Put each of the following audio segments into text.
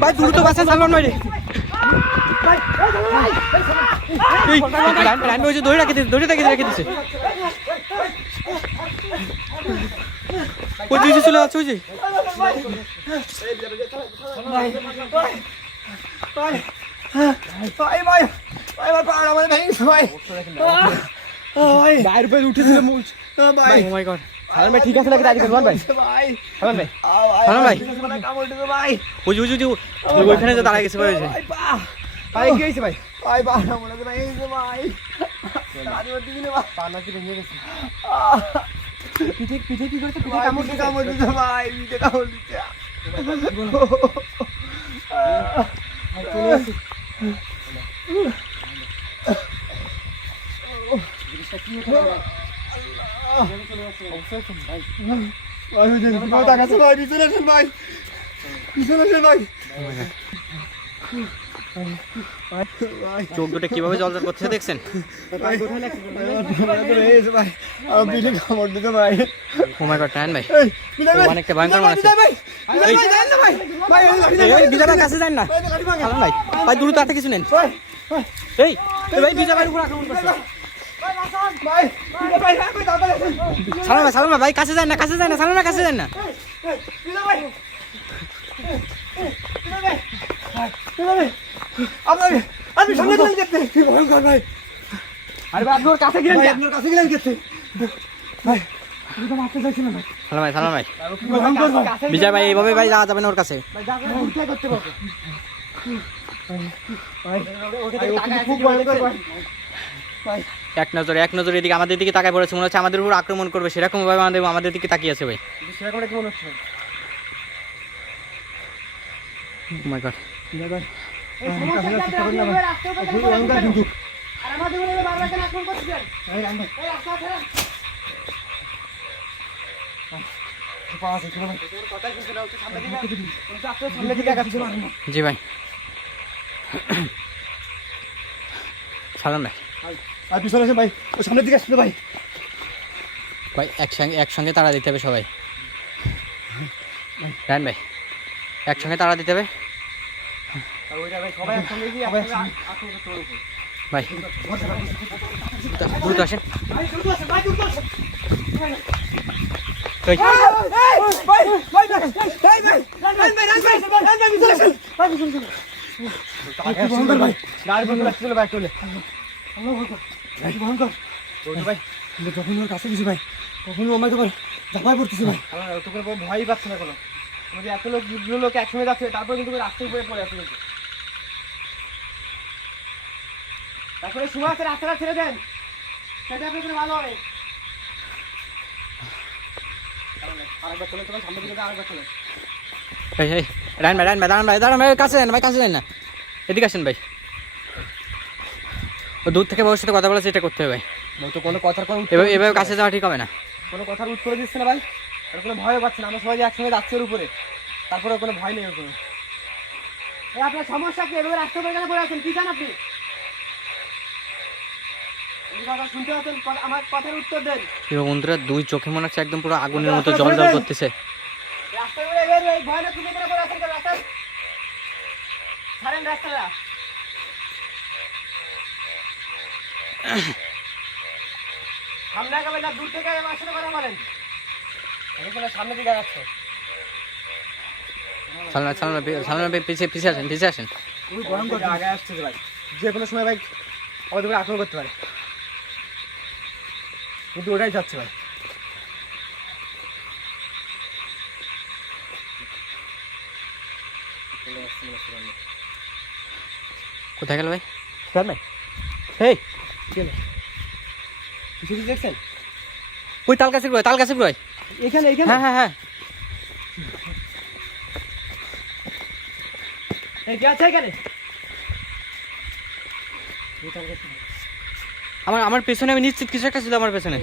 ভাই দ্রুত বাসা সালমান ভাই রে রান ভাই ধরে রেখে দিচ্ছে ওই দিকে চলে যাচ্ছে ওই যে ঠিক আছে নাকি সালমান ভাই ওইখানে তো দাঁড়ায় গেছে ভাই ভাই কি হয়েছে ভাই ভাই বাবা মনে ভাই ভাই পিঠে কি করছে কামড় দিতে ভাই পিঠে কামড় দিতে চোখ দুটো কিভাবে জল জল করছে দেখছেন অনেকটা ভয়ঙ্কর মনে হচ্ছে কাছে যান না ভাই ভাই দূর তাতে কিছু নেন এই ভাই বিজয় ভাইয়ের উপর আক্রমণ করছে সালমান ভাই কাছে যান না সালমান ভাই কাছে যান না আপনি সামনে গেলেন কেটে কি ভয়ঙ্কর ভাই আরে ভাই আপনার কাছে গেলেন কেটে ভাই তুমি তো মারতে চাইছেন না ভাই সালমান ভাই বিজয় ভাই এইভাবে ভাই যাওয়া যাবে না ওর কাছে ভাই যাবে না উঠে করতে পারবে ভাই খুব ভয়ঙ্কর ভাই এক নজরে এদিকে আমাদের দিকে তাকায় পড়েছে মনে হচ্ছে আমাদের উপর আক্রমণ করবে সেরকম ভাবে আমাদের দিকে তাকিয়ে আছে ভাই সেরকম কি মনে হচ্ছে ও মাই গড জি ভাই সালাম ভাই পিছনে আসেন ভাই সামনের দিকে আসবে ভাই ভাই একসঙ্গে তাড়া দিতে হবে সবাই রান ভাই একসঙ্গে তাড়া দিতে হবে ভাই দ্রুত আসেন যখন ওর কাছে গেছি ভাই তখন আমাকে ঝাঁপাই পড়তেছি ভাই তোকে ভয়ই পাচ্ছে না কোনো এত লোক একসঙ্গে যাচ্ছে তারপরে কিন্তু রাস্তায় উপরে পড়ে আছে তারপরে সময় আছে রাস্তাটা ছেড়ে দেন সেটা আপনাদের ভালো হবে আরেকবার চলে তোমার সামনে দিকে আরেকবার চলে রান ভাই কাছে যান না এদিকে আসেন ভাই ও দূর থেকে বাবুর সাথে কথা বলা সেটা করতে হবে ভাই তো কোনো কথার এভাবে কাছে যাওয়া ঠিক হবে না কোনো কথার উত্তর দিচ্ছে না ভাই আর কোনো ভয় পাচ্ছে না আমরা সবাই একসঙ্গে যাচ্ছি ওর উপরে তারপরে কোনো ভয় নেই ওর কোনো আপনার সমস্যা কি এভাবে রাস্তা পরে পড়ে আছেন কি চান আপনি শুনতে পাচ্ছেন আমার কথার উত্তর দেন বন্ধুরা দুই চোখে মনে হচ্ছে একদম পুরো আগুনের মতো জল করতেছে দূর থেকে সামনে দিকে যাচ্ছে পিছিয়ে আসেন আগে আসছে ভাই যে কোনো সময় ভাই আমাদের উপরে আক্রমণ করতে পারে কিন্তু ওটাই যাচ্ছে ভাই কোথায় গেল ভাই ভাই দেখছেন ওই তাল কাছে ভাই এখানে হ্যাঁ আমার পেছনে আমি নিশ্চিত কিছু একটা ছিল আমার পেছনে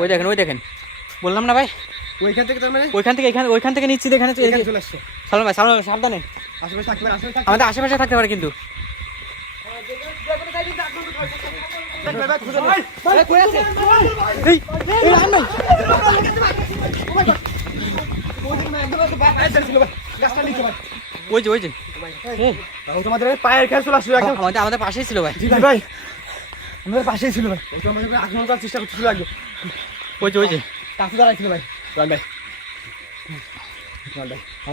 ওই দেখেন বললাম না ভাই ওইখান থেকে নিশ্চিত এখানে চলে আসছে সালমান ভাই সাবধানে আমাদের আশেপাশে থাকতে পারে কিন্তু ভাই গাছটা ছিল ভাই, গাছটা নিচে ভাই। ওই যে এই, ভাই তোমাদের পায়ের খেয়াল চলে আসলো একদম। আমাদের পাশেই ছিল ভাই। জি ভাই, আমাদের পাশেই ছিল ভাই। ওই তো আমাদের আক্রমণ করার চেষ্টা করতেছিল একদম। ওই যে কাছে দাঁড়াইছিল ভাই। রন ভাই,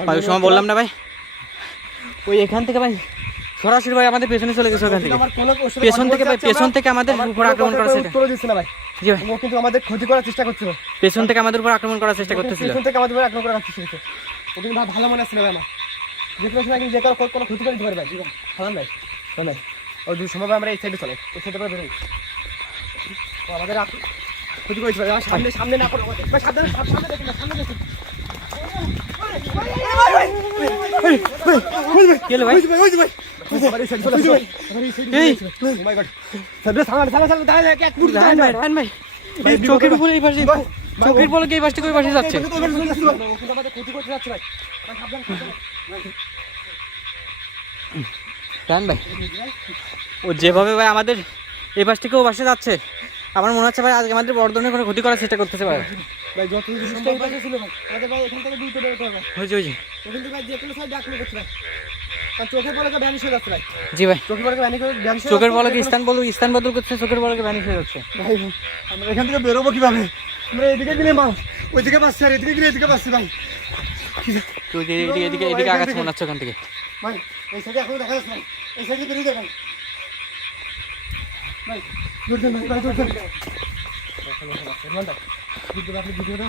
ভাই ওই সময় বললাম না ভাই, ওই এখান থেকে ভাই সরাসরি ভাই আমাদের পেছনে চলে গেছে। ওখান থেকে আমার কোনো ওর সাথে পেছন কথা থেকে বলতে ভাই, চাচ্ছি পেছন আমরা, থেকে আমাদের আমার উপর কোনো আক্রমণ কথার করার কোনো চেষ্টা, উত্তরও দিচ্ছে না ভাই। জি ভাই, ও কিন্তু আমাদের ক্ষতি করার চেষ্টা করছিল। পেছন থেকে আমাদের উপর আক্রমণ করার চেষ্টা করতেছিল। পেছন থেকে আমাদের উপর আক্রমণ করার চেষ্টা করছে। ও কিন্তু ভালো মনে আসছে না ভাই আমার। যে কোনো সময় কিন্তু যে কারো কোনো ক্ষতি করে দিতে পারে ভাই। হালান ভাই, হালান ভাই। ওই দুই সময় আমরা এই সাইডে চলে, এই সাইডে করে বেরোই। ও আমাদের ক্ষতি করেছে ভাই। আমার সামনে সামনে না করো আমাদের। ভাই সামনে সামনে দেখুন না, সামনে দেখুন। কি হলো ভাই? এই রায়হান ভাই এই চোখের উপরে এই পাশে, চোখের পলকে এই পাশ থেকে ওই পাশে যাচ্ছে। রায়হান ভাই ও যেভাবে ভাই আমাদের এই পাশ থেকে ও পাশে যাচ্ছে, আমার মনে হচ্ছে ভাই আজকে আমাদের বড় ধরনের কোনো ক্ষতি করার চেষ্টা করতেছে ভাই। ভাই যত সম্ভব ভাই ছিল ভাই, আমাদের ভাই এখান থেকে দ্রুত বেরোতে হবে। ওই যে কিন্তু ভাই যে কোনো সাইড আক্রমণ করছে ভাই, কারণ চোখের পলকে ভ্যানিশ হয়ে যাচ্ছে ভাই। জি ভাই, চোখের পলকে ভ্যানিশ হয়ে যাচ্ছে। চোখের পলকে স্থান বদল করছে, চোখের পলকে ভ্যানিশ হয়ে যাচ্ছে। ভাই আমরা এখান থেকে বেরোবো কিভাবে? আমরা এদিকে গেলে মা ওইদিকে পাচ্ছি, আর এদিকে গেলে এদিকে পাচ্ছি ভাই। তুই এদিকে আগাচ্ছে মনে হচ্ছে ওখান থেকে। ভাই এই সাইডে এখনো দেখা যাচ্ছে ভাই, এই সাইডে বেরিয়ে যাবেন ভাই। দূর দেন ভাই, দূর দেন। আপনি ভিডিওটা